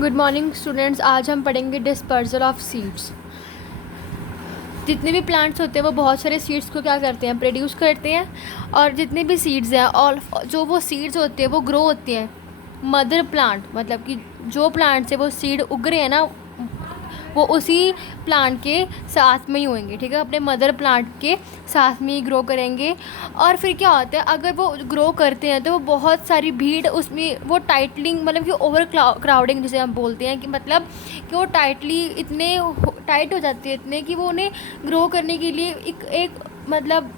Good morning students. आज हम पढ़ेंगे डिस्पर्सल ऑफ सीड्स। जितने भी प्लांट्स होते हैं वो बहुत सारे सीड्स को क्या करते हैं, प्रोड्यूस करते हैं। और जितने भी सीड्स हैं और जो वो सीड्स होते हैं वो ग्रो होते हैं मदर प्लांट, मतलब कि जो प्लांट से वो सीड उग रहे हैं ना, वो उसी प्लांट के साथ में ही होंगे। ठीक है, अपने मदर प्लांट के साथ में ही ग्रो करेंगे। और फिर क्या होता है, अगर वो ग्रो करते हैं तो वो बहुत सारी भीड़ उसमें वो टाइटलिंग, मतलब कि ओवर क्राउडिंग जिसे हम बोलते हैं, कि मतलब कि वो टाइटली इतने टाइट हो जाते हैं इतने कि वो उन्हें ग्रो करने के लिए एक मतलब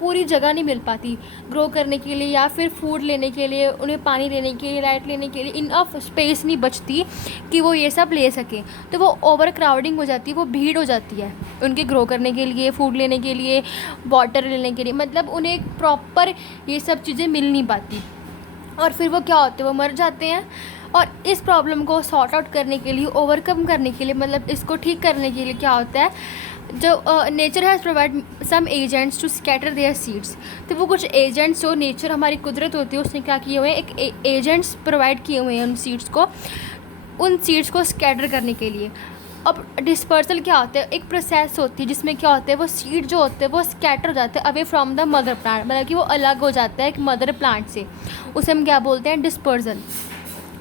पूरी जगह नहीं मिल पाती ग्रो करने के लिए, या फिर फूड लेने के लिए, उन्हें पानी लेने के लिए, लाइट लेने के लिए इनफ स्पेस नहीं बचती कि वो ये सब ले सकें। तो वो ओवर क्राउडिंग हो जाती है, वो भीड़ हो जाती है उनके ग्रो करने के लिए, फूड लेने के लिए, वाटर लेने के लिए, मतलब उन्हें प्रॉपर ये सब चीज़ें मिल नहीं पाती। और फिर वो क्या होते हैं, वो मर जाते हैं। और इस प्रॉब्लम को सॉर्ट आउट करने के लिए, ओवरकम करने के लिए, मतलब इसको ठीक करने के लिए क्या होता है, जो nature has provide some agents to scatter their seeds. तो वो कुछ एजेंट्स जो नेचर हमारी कुदरत होती है उसने क्या किए हुए हैं, एक एजेंट्स प्रोवाइड किए हुए हैं उन सीड्स को स्कैटर करने के लिए। अब डिस्पर्सल क्या होता है, एक प्रोसेस होती है जिसमें क्या होता है, वो सीड जो होते हैं वो स्कैटर हो जाते हैं away from the mother plant, मतलब कि वो अलग हो जाता है एक मदर प्लांट से। उसे हम क्या बोलते हैं, डिस्पर्सल।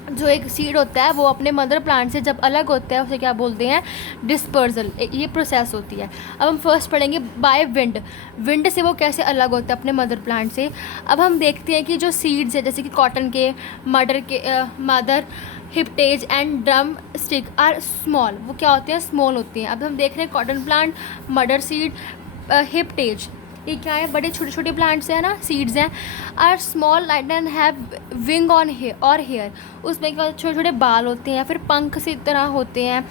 जो एक सीड होता है वो अपने मदर प्लांट से जब अलग होता है उसे क्या बोलते हैं, डिस्पर्सल। ये प्रोसेस होती है। अब हम फर्स्ट पढ़ेंगे बाय विंड। विंड से वो कैसे अलग होता है अपने मदर प्लांट से। अब हम देखते हैं कि जो सीड्स है, जैसे कि कॉटन के, mother hiptage and drumstick are small, वो क्या होते हैं, स्मॉल होते हैं। अब हम देख रहे हैं कॉटन प्लांट, मदर सीड, हिप्टेज, ये क्या है, बड़े छोटे छोटे प्लांट्स हैं ना, सीड्स हैं। Are small light and have wing on और हेयर, उसमें क्या छोटे छोटे बाल होते हैं, फिर पंख से तरह होते हैं,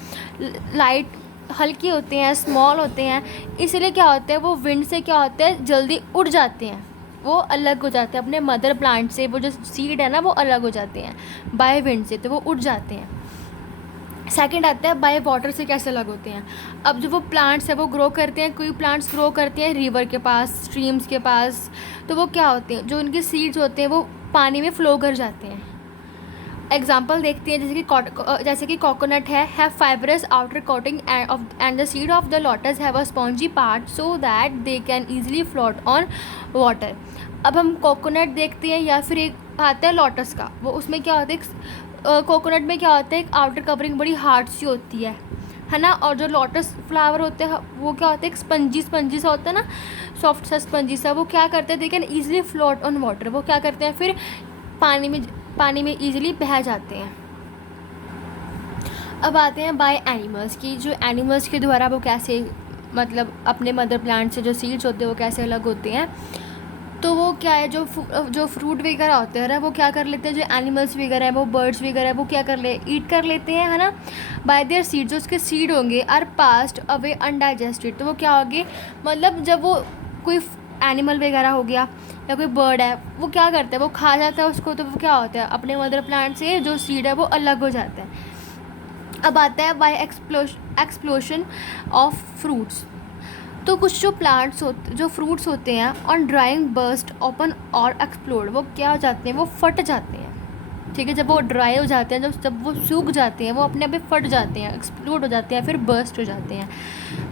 लाइट हल्की होते हैं, स्मॉल होते हैं। इसलिए क्या होता है, वो विंड से क्या होता है, जल्दी उड़ जाते हैं, वो अलग हो जाते हैं अपने मदर प्लांट से। वो जो सीड है ना वो अलग हो जाते हैं बाय विंड से, तो वो उड़ जाते हैं। सेकंड आता है बाय वाटर से कैसे अलग होते हैं। अब जो वो प्लांट्स है वो ग्रो करते हैं, कोई प्लांट्स ग्रो करते हैं रिवर के पास, स्ट्रीम्स के पास, तो वो क्या होते हैं, जो उनके सीड्स होते हैं वो पानी में फ्लो कर जाते हैं। एग्जाम्पल देखते हैं, जैसे कि कोकोनट है fibrous outer coating and the seed of the lotus have a spongy part so that they can easily float on water. अब हम कोकोनट देखते हैं, या फिर एक आता है लोटस का, वो उसमें क्या होता है, कोकोनट में क्या होता है, एक आउटर कवरिंग बड़ी हार्ड सी होती है ना। और जो लोटस फ्लावर होते हैं वो क्या होता है, एक स्पंजी सा होता है ना, सॉफ्ट सा स्पंजी सा। वो क्या करते हैं, they can easily float on water, वो क्या करते हैं, फिर पानी में ईजिली बह जाते हैं। अब आते हैं बाय एनिमल्स की, जो एनिमल्स के द्वारा वो कैसे, मतलब अपने मदर प्लांट से जो सीड्स होते हैं वो कैसे अलग होते हैं। तो वो क्या है, जो फ्रूट वगैरह होते हैं ना, वो क्या कर लेते हैं, जो एनिमल्स वगैरह है, वो बर्ड्स वगैरह है, वो क्या ईट कर लेते हैं, है ना। बाय देयर सीड, जो उसके सीड होंगे, आर पास्ड अवे अनडाइजेस्टेड, तो वो क्या होगी, मतलब जब वो कोई एनिमल वगैरह हो गया या कोई बर्ड है, वो क्या करता है, वो खा जाता है उसको, तो वो क्या होता है, अपने मदर प्लांट से जो सीड है वो अलग हो जाता है। अब आता है बाय एक्सप्लोशन ऑफ फ्रूट्स। तो कुछ जो फ्रूट्स होते हैं ऑन ड्राइंग बर्स्ट ओपन और एक्सप्लोड, वो क्या हो जाते हैं, वो फट जाते हैं। ठीक है, जब वो ड्राई हो जाते हैं, जब वो सूख जाते हैं, वो अपने आप फट जाते हैं, एक्सप्लोड हो जाते हैं, फिर बर्स्ट हो जाते हैं।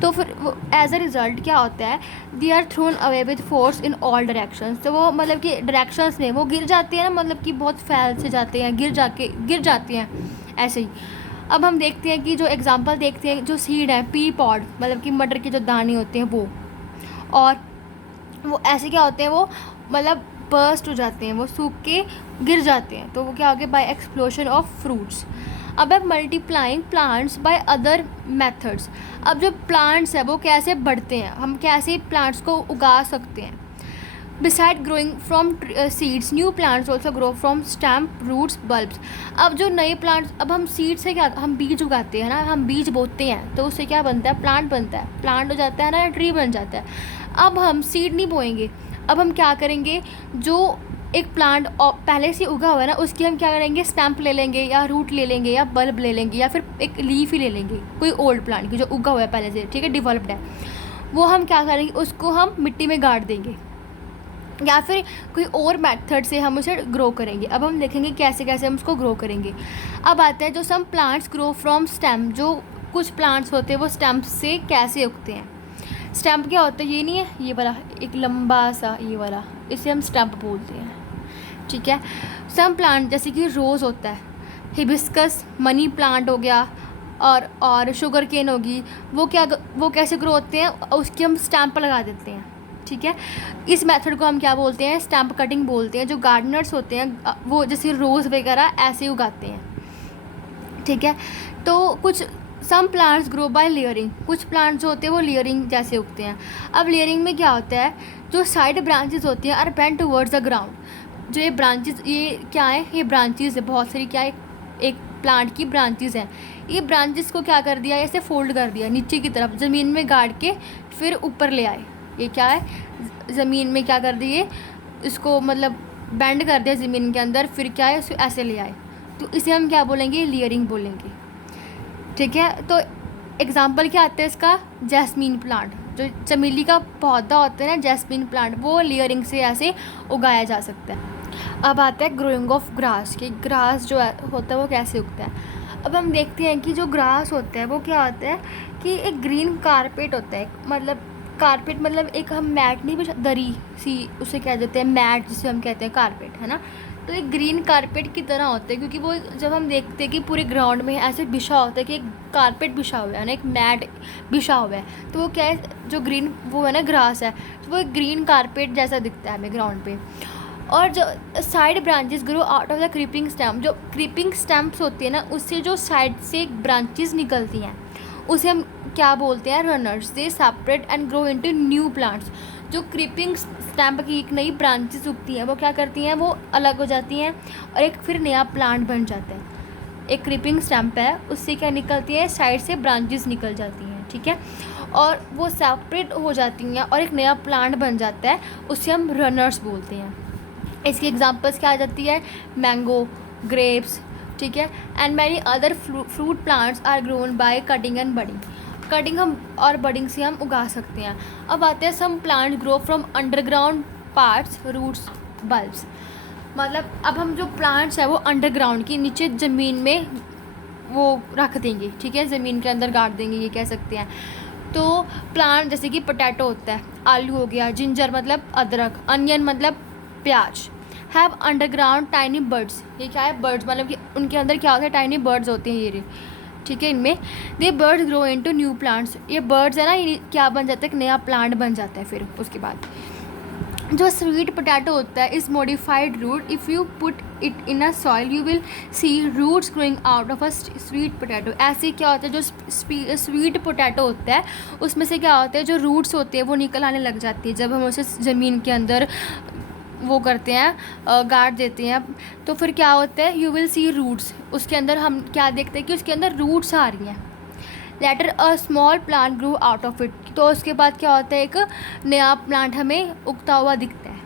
तो फिर वो एज अ रिज़ल्ट क्या होता है, they are thrown away with force in all directions, तो वो मतलब कि डायरेक्शंस में वो गिर जाते हैं ना, मतलब कि बहुत फैल से जाते हैं, गिर जाते हैं ऐसे ही। अब हम देखते हैं कि जो एग्जांपल देखते हैं, जो सीड है पी पॉड, मतलब कि मटर के जो दाने होते हैं वो, और वो ऐसे क्या होते हैं, वो मतलब बर्स्ट हो जाते हैं, वो सूख के गिर जाते हैं, तो वो क्या हो गया, बाय एक्सप्लोशन ऑफ फ्रूट्स। अब है multiplying plants by other methods. अब जो प्लांट्स है वो कैसे बढ़ते हैं, हम कैसे प्लांट्स को उगा सकते हैं। Beside growing from seeds, new plants also grow from stem, roots, bulbs. अब जो नए प्लांट्स, अब हम सीड से क्या, हम बीज उगाते हैं ना, हम बीज बोते हैं, तो उससे क्या बनता है, प्लांट बनता है, प्लांट हो जाता है ना, ट्री बन जाता है। अब हम सीड नहीं बोएंगे, अब हम क्या करेंगे, जो एक प्लांट पहले से उगा हुआ है ना, उसकी हम क्या करेंगे, स्टैम्प ले लेंगे, या रूट ले लेंगे, या बल्ब ले लेंगे, या फिर एक लीफ ही ले लेंगे कोई ओल्ड प्लांट की जो उगा हुआ है पहले से, ठीक है, डेवलप्ड है। वो हम क्या करेंगे, उसको हम मिट्टी में गाड़ देंगे, या फिर कोई और मेथड से हम उसे ग्रो करेंगे। अब हम देखेंगे कैसे कैसे हम उसको ग्रो करेंगे। अब आते हैं जो some plants grow from stem, जो कुछ प्लांट्स होते हैं वो स्टेम से कैसे उगते हैं। स्टेम क्या होता है, ये नहीं है, ये वाला एक लंबा सा ये वाला, इसे हम स्टेम बोलते हैं, ठीक है। सम प्लांट जैसे कि रोज़ होता है, हिबिस्कस, मनी प्लांट हो गया, और शुगर केन होगी, वो कैसे ग्रो होते हैं, उसकी हम स्टैम्प लगा देते हैं, ठीक है। इस मेथड को हम क्या बोलते हैं, स्टैम्प कटिंग बोलते हैं। जो गार्डनर्स होते हैं वो जैसे रोज़ वगैरह ऐसे ही उगाते हैं, ठीक है। तो कुछ some plants grow by layering, कुछ प्लांट्स जो होते हैं वो लेयरिंग जैसे उगते हैं। अब लेयरिंग में क्या होता है, जो साइड ब्रांचेस होती हैं are bent towards the ground. जो ये ब्रांचेस, ये क्या है, ये ब्रांचेस है बहुत सारी, क्या है, एक प्लांट की ब्रांचेस हैं। ये ब्रांचेस को क्या कर दिया, ऐसे फोल्ड कर दिया नीचे की तरफ, ज़मीन में गाड़ के फिर ऊपर ले आए। ये क्या है, ज़मीन में क्या कर दिए, इसको मतलब बेंड कर दिया ज़मीन के अंदर, फिर क्या है, इसको ऐसे ले आए। तो इसे हम क्या बोलेंगे, लेयरिंग बोलेंगे, ठीक है। तो एग्जांपल क्या आता है इसका, जैस्मीन प्लांट, जो चमेली का पौधा होता है ना, जैस्मीन प्लांट, वो लेयरिंग से ऐसे उगाया जा सकता है। अब आता है ग्रोइंग ऑफ ग्रास, कि ग्रास जो होता है वो कैसे उगता है। अब हम देखते हैं कि जो ग्रास होता है वो क्या होता है कि एक ग्रीन कारपेट होता है, मतलब कारपेट मतलब एक हम मैट नहीं, दरी सी उसे कह देते हैं, मैट जिसे हम कहते हैं कारपेट, है ना। तो एक ग्रीन कारपेट की तरह होता है, क्योंकि वो जब हम देखते हैं कि पूरे ग्राउंड में ऐसे बिछा होता है कि एक कारपेट बिछा हुआ है ना, एक मैट बिछा हुआ है, तो वो क्या है, जो ग्रीन वो है ना ग्रास है, तो वो एक ग्रीन कारपेट जैसा दिखता है हमें ग्राउंड पे। और जो side branches grow out of the creeping stamp, जो क्रीपिंग स्टैम्प्स होती है ना, उससे जो साइड से ब्रांचेस निकलती हैं उसे हम क्या बोलते हैं, runners. They separate and grow into new plants. जो क्रीपिंग स्टैम्प की एक नई ब्रांचेस उगती हैं वो क्या करती हैं, वो अलग हो जाती हैं और एक फिर नया प्लांट बन जाता है। एक क्रीपिंग स्टैम्प है, उससे क्या निकलती है, साइड से ब्रांचेस निकल जाती हैं, ठीक है, और वो सेपरेट हो जाती हैं और एक नया प्लांट बन जाता है, उसे हम रनर्स बोलते हैं। इसकी एग्जांपल्स क्या आ जाती है, मैंगो, ग्रेप्स, ठीक है, and many other fruit plants are grown by cutting and budding. Cutting हम और बडिंग से हम उगा सकते हैं। अब आते हैं some plants grow from underground parts, roots, bulbs. मतलब अब हम जो प्लांट्स है वो अंडरग्राउंड की नीचे ज़मीन में वो रख देंगे, ठीक है, ज़मीन के अंदर गाड़ देंगे, ये कह सकते हैं। तो प्लांट जैसे कि पोटैटो होता है, आलू हो गया, जिंजर मतलब अदरक, अनियन मतलब प्याज, हैव अंडरग्राउंड टाइनी बर्ड्स। ये क्या है, बर्ड्स मतलब कि उनके अंदर क्या होता है, टाइनी बर्ड्स होते हैं ये, ठीक है। इनमें the birds grow into new plants. ये बर्ड्स है ना, ये क्या बन जाता है, एक नया प्लांट बन जाता है। फिर उसके बाद जो स्वीट पोटैटो होता है is modified root, if you put it in a soil you will see roots growing out of a sweet potato. ऐसे क्या होता है, जो स्वीट पोटैटो होता है उसमें से क्या होता है, जो रूट्स होते हैं वो निकल आने लग जाती है जब हम उसे ज़मीन के अंदर वो करते हैं, गाड़ देते हैं। तो फिर क्या होता है, यू विल सी रूट्स, उसके अंदर हम क्या देखते हैं कि उसके अंदर रूट्स आ रही हैं। Later a small plant grow out of it, तो उसके बाद क्या होता है, एक नया प्लांट हमें उगता हुआ दिखता है।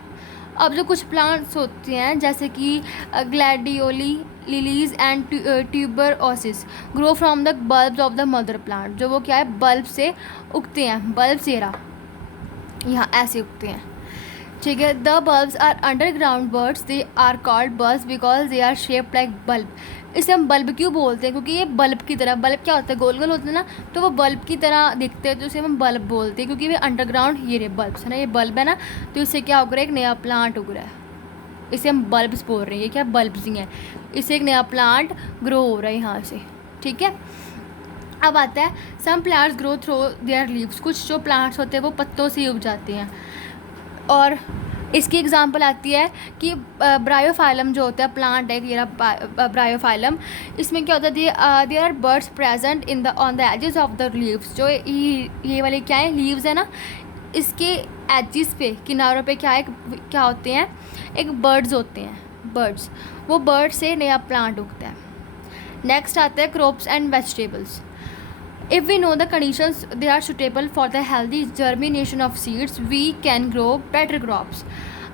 अब जो कुछ प्लांट्स होते हैं जैसे कि gladioli, lilies and tuberose grow from the bulbs of the mother plant, जो वो क्या है, बल्ब से उगते हैं, बल्ब सेरा यहाँ ऐसे उगते हैं, ठीक है। The bulbs are underground buds, they are called bulbs because they are shaped like bulb. इसे हम बल्ब क्यों बोलते हैं, क्योंकि ये बल्ब की तरह, बल्ब क्या होता है, गोल गोल होता है ना, तो वो बल्ब की तरह दिखते हैं, तो इसे हम बल्ब बोलते हैं, क्योंकि वे अंडरग्राउंड ये रे बल्ब्स है ना, ये बल्ब है ना, तो इससे क्या उग रहा है, एक नया प्लांट उग रहा है, इसे हम बल्ब्स बोल रहे हैं। ये क्या बल्ब्स ही हैं, इससे एक नया प्लांट ग्रो हो रहा है यहाँ से, ठीक है। अब आता है some plants grow through their leaves, कुछ जो प्लांट्स होते हैं वो पत्तों से उग जाते हैं। और इसकी एग्जांपल आती है कि ब्रायोफाइलम जो होता है, प्लांट है ये ब्रायोफाइलम, इसमें क्या होता है, there are buds present in the on the edges of the leaves. जो ये वाले क्या है, लीव्स है ना, इसके एजेस पे, किनारों पे क्या है, क्या होते हैं, एक बर्ड्स होते हैं, बर्ड्स, वो बर्ड से नया प्लांट उगता है। नेक्स्ट आता है crops and vegetables. If we know the conditions they are suitable for the healthy germination of seeds, we can grow better crops.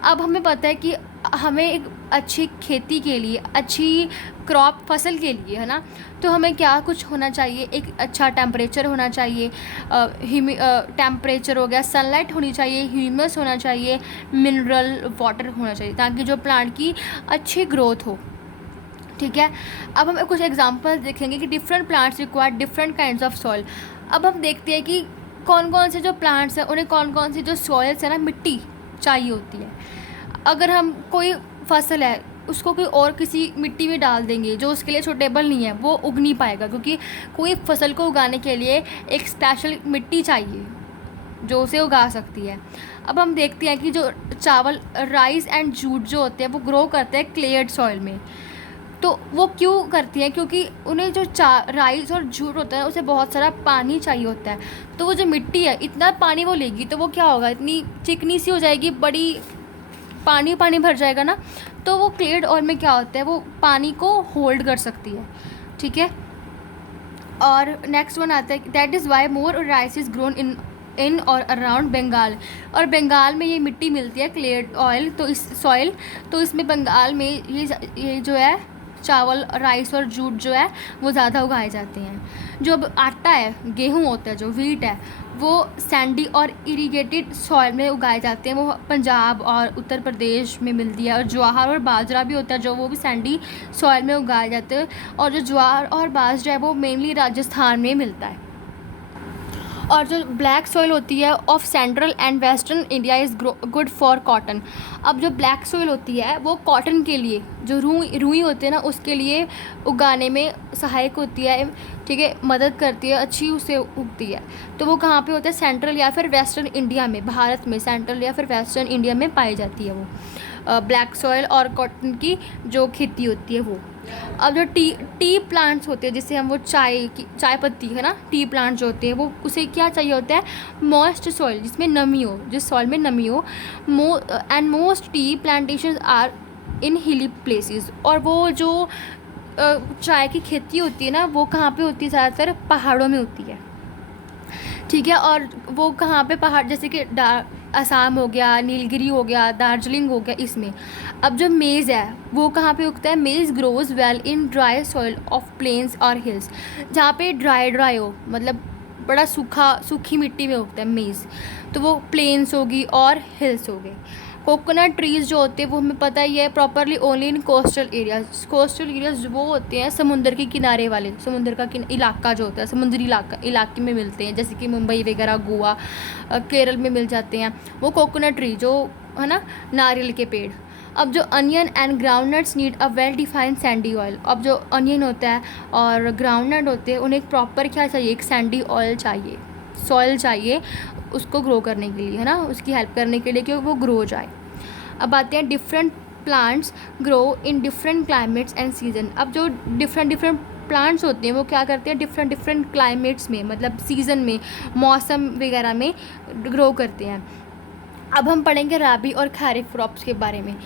अब हमें पता है कि हमें एक अच्छी खेती के लिए, अच्छी क्रॉप फसल के लिए, है ना, तो हमें क्या कुछ होना चाहिए, एक अच्छा टेम्परेचर होना चाहिए, टेम्परेचर हो गया, सनलाइट होनी चाहिए, ह्यूमस होना चाहिए, मिनरल वाटर होना चाहिए, ताकि जो प्लांट की अच्छी ग्रोथ हो। ठीक है, अब हम कुछ एग्जांपल्स देखेंगे कि different plants require different kinds of soil. अब हम देखते हैं कि कौन कौन से जो प्लांट्स हैं उन्हें कौन कौन सी जो सॉइल्स है ना, मिट्टी चाहिए होती है। अगर हम कोई फसल है उसको कोई और किसी मिट्टी में डाल देंगे जो उसके लिए सूटेबल नहीं है, वो उग नहीं पाएगा, क्योंकि कोई फसल को उगाने के लिए एक स्पेशल मिट्टी चाहिए जो उसे उगा सकती है। अब हम देखते हैं कि जो चावल, राइस एंड जूट जो होते हैं वो ग्रो करते हैं क्लेयर्ड सॉइल में। तो वो क्यों करती हैं, क्योंकि उन्हें जो राइस और जूट होता है उसे बहुत सारा पानी चाहिए होता है। तो वो जो मिट्टी है इतना पानी वो लेगी तो वो क्या होगा, इतनी चिकनी सी हो जाएगी, बड़ी पानी पानी भर जाएगा ना। तो वो क्लेयर्ड ऑयल में क्या होता है, वो पानी को होल्ड कर सकती है। ठीक है, और नेक्स्ट वन आता है, that is why more rice is grown in और अराउंड बंगाल। और बंगाल में ये मिट्टी मिलती है क्लेयर्ड ऑयल, तो इस सॉइल, तो इसमें बंगाल में ये जो है चावल, राइस और जूट जो है वो ज़्यादा उगाए जाते हैं। जो अब आटा है, गेहूँ होता है, जो व्हीट है, वो सैंडी और इरीगेटेड सॉइल में उगाए जाते हैं, वो पंजाब और उत्तर प्रदेश में मिलती है। और ज्वार और बाजरा भी होता है जो वो भी सैंडी सॉइल में उगाए जाते हैं। और जो ज्वार और बाजरा है वो मेनली राजस्थान में मिलता है। और जो ब्लैक सॉइल होती है of central and western India is good for cotton. अब जो ब्लैक सॉइल होती है वो कॉटन के लिए, जो रुई होती है ना, उसके लिए उगाने में सहायक होती है। ठीक है, मदद करती है, अच्छी उसे उगती है। तो वो कहाँ पे होता है, सेंट्रल या फिर वेस्टर्न इंडिया में, भारत में सेंट्रल या फिर वेस्टर्न इंडिया में पाई जाती है वो ब्लैक सॉइल और कॉटन की जो खेती होती है वो। अब जो टी प्लांट्स होते हैं, जिससे हम वो चाय पत्ती है ना, टी प्लांट जो होते हैं वो, उसे क्या चाहिए होता है, मॉइस्ट सॉइल, जिसमें नमी हो, जिस सॉइल में नमी हो। And most tea plantations are in hilly places. और वो जो चाय की खेती होती है ना, वो कहाँ पे होती है, ज़्यादातर पहाड़ों में होती है। ठीक है, और वो कहाँ पे, पहाड़ जैसे कि असम हो गया, नीलगिरी हो गया, दार्जिलिंग हो गया, इसमें। अब जो मेज़ है वो कहाँ पे उगता है, maize grows well in dry soil of plains और हिल्स। जहाँ पे ड्राई हो, मतलब बड़ा सूखी मिट्टी में उगता है मेज़, तो वो प्लेन्स होगी और हिल्स हो गए। कोकोनट ट्रीज़ जो होते हैं वो हमें पता ही है, properly only in coastal areas. Coastal areas वो होते हैं समुंदर के किनारे वाले, समुंदर का इलाका जो होता है, समुद्री इलाके में मिलते हैं, जैसे कि मुंबई वगैरह, गोवा, केरल में मिल जाते हैं वो कोकोनट ट्री, जो है ना, नारियल के पेड़। अब जो onion and groundnuts need a well defined Sandy oil. अब जो अनियन होता है और ग्राउंडनट होते हैं उन्हें एक प्रॉपर क्या चाहिए, एक सैंडी ऑयल चाहिए, सॉइल चाहिए उसको ग्रो करने के लिए, है ना, उसकी हेल्प करने के लिए कि वो ग्रो हो जाए। अब आते हैं different plants grow in different climates and season. अब जो डिफरेंट प्लांट्स होते हैं वो क्या करते हैं, डिफरेंट क्लाइमेट्स में, मतलब सीज़न में, मौसम वगैरह में ग्रो करते हैं। अब हम पढ़ेंगे राबी और खरीफ क्रॉप्स के बारे में।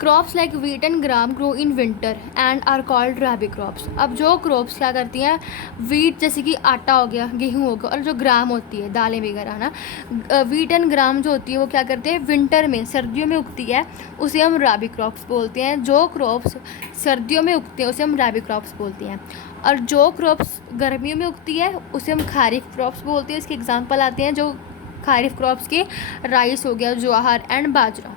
Crops like wheat and gram grow in winter and are called rabi crops. अब जो क्रॉप्स क्या करती हैं, वीट जैसे कि आटा हो गया, गेहूँ हो गया, और जो ग्राम होती है, दालें वगैरह ना, वीट एंड ग्राम जो होती है वो क्या करते हैं, विंटर में, सर्दियों में उगती है, उसे हम राबी क्रॉप्स बोलते हैं। जो क्रॉप्स सर्दियों में उगते हैं उसे हम राबी क्रॉप्स बोलते हैं। और जो क्रॉप्स गर्मियों में उगती है उसे हम खरीफ क्रॉप्स बोलते हैं। इसके एग्जाम्पल आते हैं जो खरीफ क्रॉप्स के, राइस हो गया, ज्वार एंड बाजरा।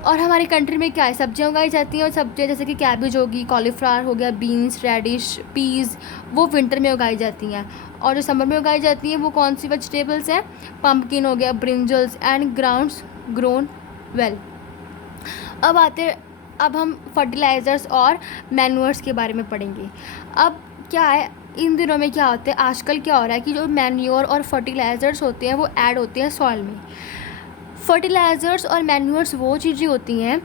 और हमारी कंट्री में क्या है, सब्जियां उगाई जाती हैं, और सब्जियां जैसे कि कैबेज होगी, कॉलीफ्लावर हो गया, बीन्स, रेडिश, पीज़, वो विंटर में उगाई जाती हैं। और जो समर में उगाई जाती हैं वो कौन सी वेजिटेबल्स हैं, पम्पकिन हो गया, brinjals and grounds grown well. अब हम फर्टिलाइज़र्स और मैन्योर्स के बारे में पढ़ेंगे। अब क्या है, इन दिनों में क्या होता है, आजकल क्या हो रहा है कि जो मैन्योर और फर्टिलाइज़र्स होते हैं वो ऐड होते हैं सॉइल में। फर्टिलाइज़र्स और मैन्योर्स वो चीज़ें होती हैं,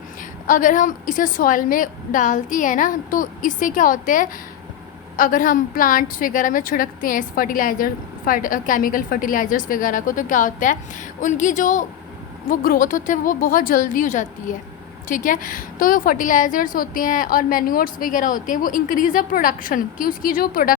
अगर हम इसे सॉइल में डालती है ना, तो इससे क्या होता है, अगर हम प्लांट्स वगैरह में छिड़कते हैं इस केमिकल फर्टिलाइज़र्स वगैरह को, तो क्या होता है, उनकी जो वो ग्रोथ होती है वो बहुत जल्दी हो जाती है। ठीक है, तो जो फर्टिलाइज़र्स होते हैं और मैन्योर्स वगैरह होते हैं वो इंक्रीज़ द प्रोडक्शन, कि उसकी जो